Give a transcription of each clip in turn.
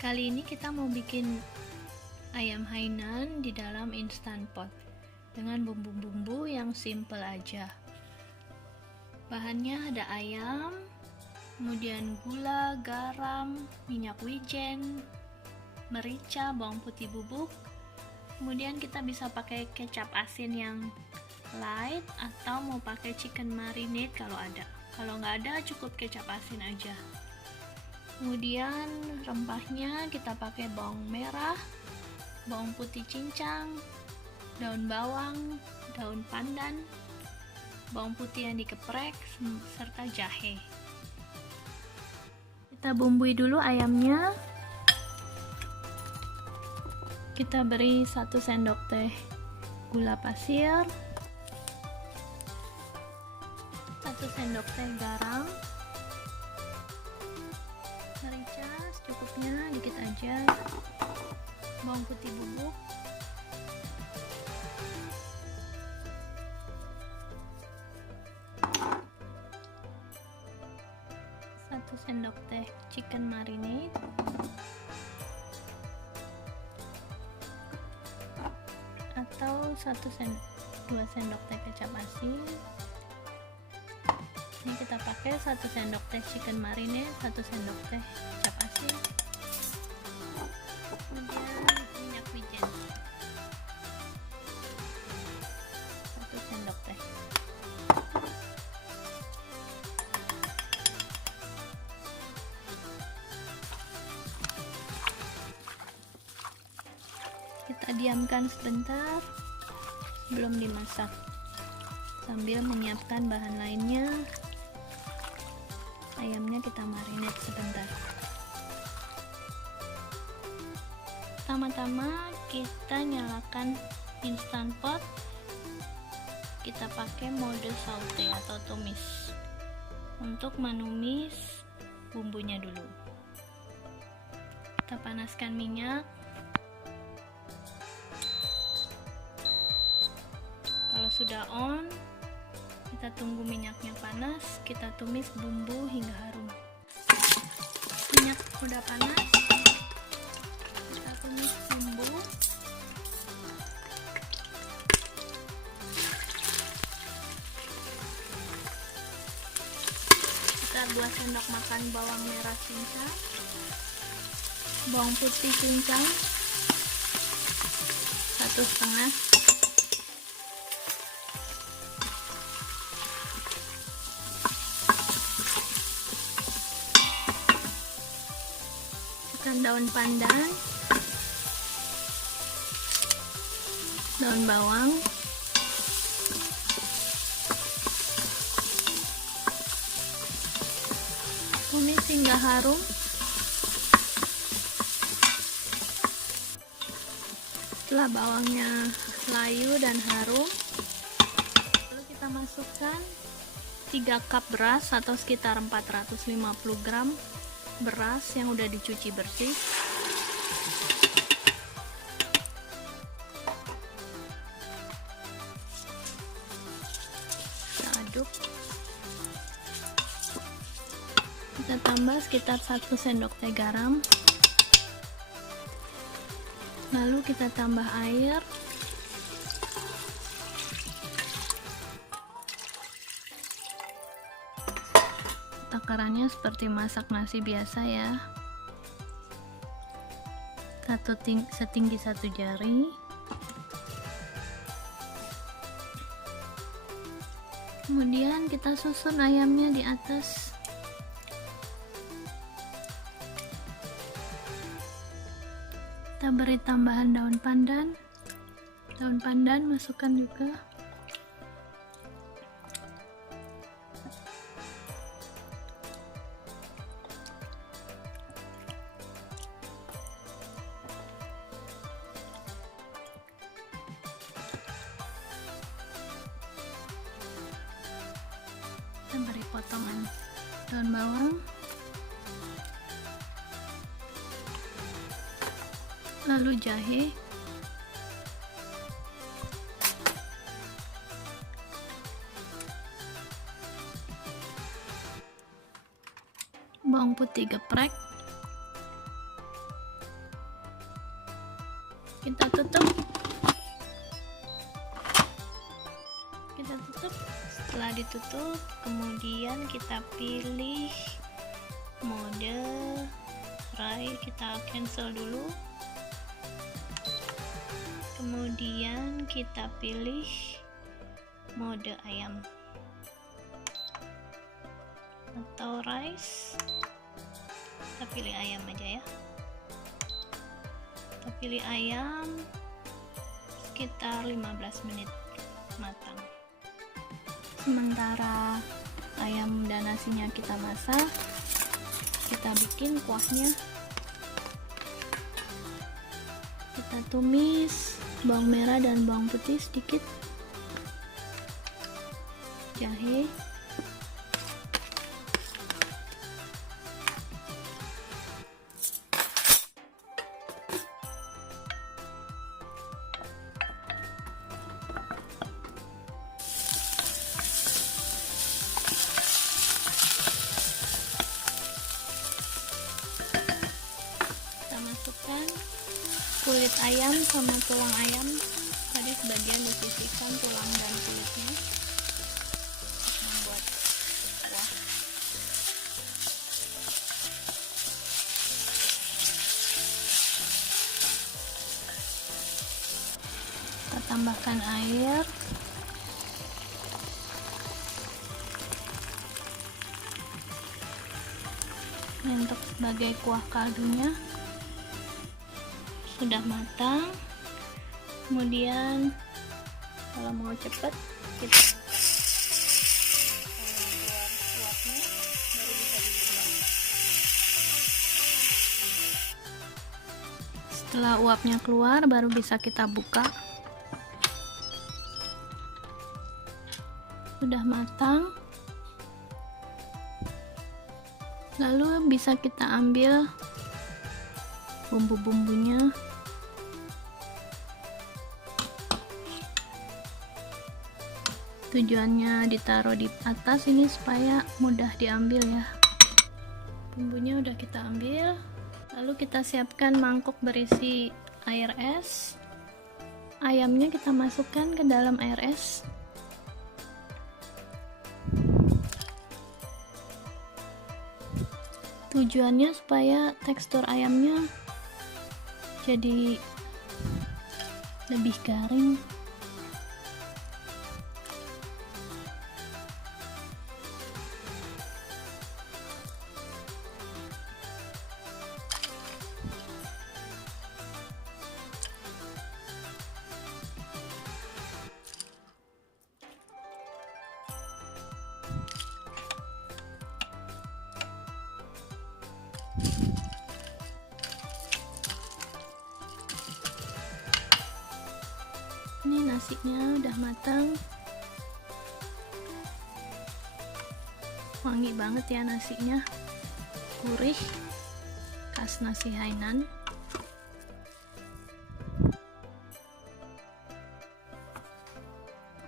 Kali ini kita mau bikin ayam hainan di dalam instant pot dengan bumbu-bumbu yang simple aja. Bahannya ada ayam, kemudian gula, garam, minyak wijen, merica, bawang putih bubuk. Kemudian kita bisa pakai kecap asin yang light atau mau pakai chicken marinade kalau ada. Kalau nggak ada, cukup kecap asin aja. Kemudian rempahnya kita pakai bawang merah, bawang putih cincang, daun bawang, daun pandan, bawang putih yang dikeprek, serta jahe. Kita bumbui dulu ayamnya. Kita beri 1 sendok teh gula pasir, 1 sendok teh garam, merica secukupnya, dikit aja, bawang putih bubuk, satu sendok teh chicken marinade, atau 2 sendok teh kecap asin. Ini kita pakai 1 sendok teh chicken marinade, 1 sendok teh kecap asin, kemudian minyak wijen 1 sendok teh. Kita diamkan sebentar sebelum dimasak sambil menyiapkan bahan lainnya. Ayamnya kita marinate sebentar. Pertama-tama kita nyalakan instant pot. Kita pakai mode saute atau tumis untuk menumis bumbunya dulu. Kita panaskan minyak. Kalau sudah on, kita tunggu minyaknya panas, kita tumis bumbu hingga harum. Minyak udah panas, kita tumis bumbu. Kita 2 sendok makan bawang merah cincang, bawang putih cincang 1,5, daun pandan, daun bawang, tumis hingga harum. Setelah bawangnya layu dan harum, lalu kita masukkan 3 cup beras atau sekitar 450 gram beras yang udah dicuci bersih. Kita aduk. Kita tambah sekitar 1 sendok teh garam. Lalu kita tambah air. Takarannya seperti masak nasi biasa ya, setinggi 1 jari. Kemudian kita susun ayamnya di atas. Kita beri tambahan daun pandan masukkan juga. Kita beri potongan daun bawang, lalu jahe, bawang putih geprek, kita tutup. Setelah ditutup, kemudian kita pilih mode fry, kita cancel dulu. Kemudian kita pilih mode ayam atau rice. Kita pilih ayam aja ya. Kita pilih ayam sekitar 15 menit matang. Sementara ayam dan nasinya kita masak, kita bikin kuahnya. Kita tumis bawang merah dan bawang putih sedikit, jahe, masukkan kulit ayam sama tulang ayam. Tadi sebagian disisihkan tulang dan kulitnya, membuat kuah. Kita tambahkan air. Ini untuk sebagai kuah kaldunya. Sudah matang. Kemudian kalau mau cepet, kita keluar uapnya baru bisa dibuka. Setelah uapnya keluar baru bisa kita buka. Sudah matang. Lalu bisa kita ambil bumbu-bumbunya. Tujuannya ditaruh di atas ini supaya mudah diambil ya. Bumbunya udah kita ambil. Lalu kita siapkan mangkuk berisi air es. Ayamnya kita masukkan ke dalam air es. Tujuannya supaya tekstur ayamnya jadi lebih garing. Ini nasinya udah matang, wangi banget ya nasinya, gurih, khas nasi Hainan.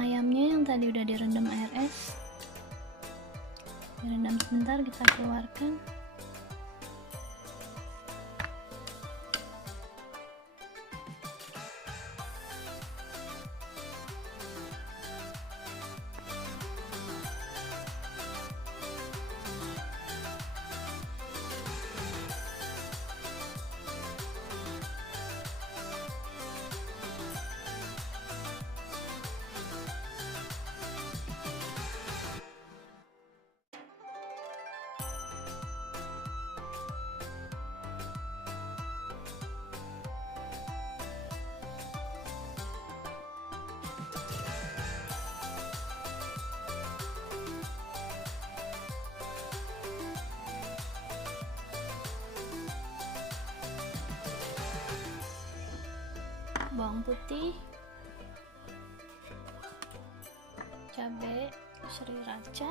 Ayamnya yang tadi udah direndam air es, direndam sebentar, kita keluarkan. Bawang putih, cabai sriracha,